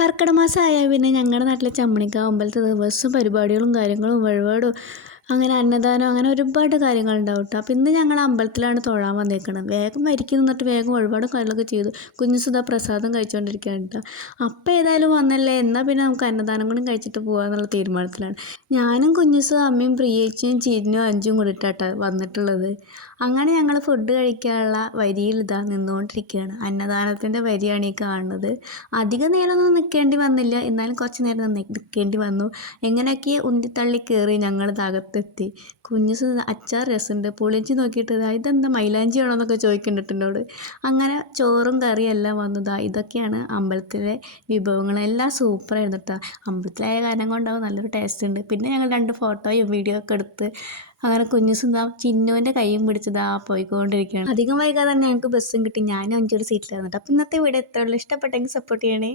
കർക്കിടക മാസമായാൽ പിന്നെ ഞങ്ങളുടെ നാട്ടിലെ ചമ്മണിക്കാവ് അമ്പലത്തിൽ ദിവസവും പരിപാടികളും കാര്യങ്ങളും വഴിപാടും അങ്ങനെ അന്നദാനം അങ്ങനെ ഒരുപാട് കാര്യങ്ങളുണ്ടാവും കേട്ടോ. അപ്പോൾ ഇന്ന് ഞങ്ങൾ അമ്പലത്തിലാണ് തൊഴാൻ വന്നേക്കുന്നത്. വേഗം വരിക്ക് നിന്നിട്ട് വേഗം വഴിപാടും കാര്യങ്ങളൊക്കെ ചെയ്തു. കുഞ്ഞുസുധാ പ്രസാദം കഴിച്ചുകൊണ്ടിരിക്കുകയാണ് കേട്ടോ. അപ്പോൾ ഏതായാലും വന്നല്ലേ, എന്നാൽ പിന്നെ നമുക്ക് അന്നദാനം കൂടി കഴിച്ചിട്ട് പോകാമെന്നുള്ള തീരുമാനത്തിലാണ് ഞാനും കുഞ്ഞുസും അമ്മയും പ്രിയേച്ചിയും ചിരിനും അഞ്ചും കൂടിയിട്ടാട്ടോ വന്നിട്ടുള്ളത്. അങ്ങനെ ഞങ്ങൾ ഫുഡ് കഴിക്കാനുള്ള വരിയിൽ ഇതാ നിന്നുകൊണ്ടിരിക്കുകയാണ്. അന്നദാനത്തിൻ്റെ വരിയാണ് ഈ കാണുന്നത്. അധികം നേരമൊന്നും നിൽക്കേണ്ടി വന്നില്ല, എന്നാലും കുറച്ച് നേരം നിൽക്കേണ്ടി വന്നു. എങ്ങനെയൊക്കെ ഉന്തിത്തള്ളി കയറി ഞങ്ങൾ അകത്തെത്തി. കുഞ്ഞുസ് അച്ചാർ രസമുണ്ട്, പൊളിച്ച് നോക്കിയിട്ട് ഇതെന്താ മൈലാഞ്ചി ആണോ എന്നൊക്കെ ചോദിക്കുന്നുണ്ട് എന്നോട്. അങ്ങനെ ചോറും കറിയും എല്ലാം വന്നതാ. ഇതൊക്കെയാണ് അമ്പലത്തിലെ വിഭവങ്ങൾ. എല്ലാം സൂപ്പറായിരുന്നു കേട്ടോ. അമ്പലത്തിലായ കാരണം കൊണ്ടാവും നല്ലൊരു ടേസ്റ്റ് ഉണ്ട്. പിന്നെ ഞങ്ങൾ 2 ഫോട്ടോയും വീഡിയോ ഒക്കെ എടുത്ത് അങ്ങനെ കുഞ്ഞുസുന്താ ചിന്നുവിൻ്റെ കൈയും പിടിച്ചതാ പോയിക്കൊണ്ടിരിക്കുകയാണ്. അധികം വൈകാതെ തന്നെ ഞങ്ങൾക്ക് ബസ്സും കിട്ടി. ഞാനും 5 സീറ്റിലായിരുന്നു കേട്ടോ. അപ്പോൾ ഇന്നത്തെ വീഡിയോ എത്രയുള്ളൂ. ഇഷ്ടപ്പെട്ടെങ്കിൽ സപ്പോർട്ട് ചെയ്യണേ.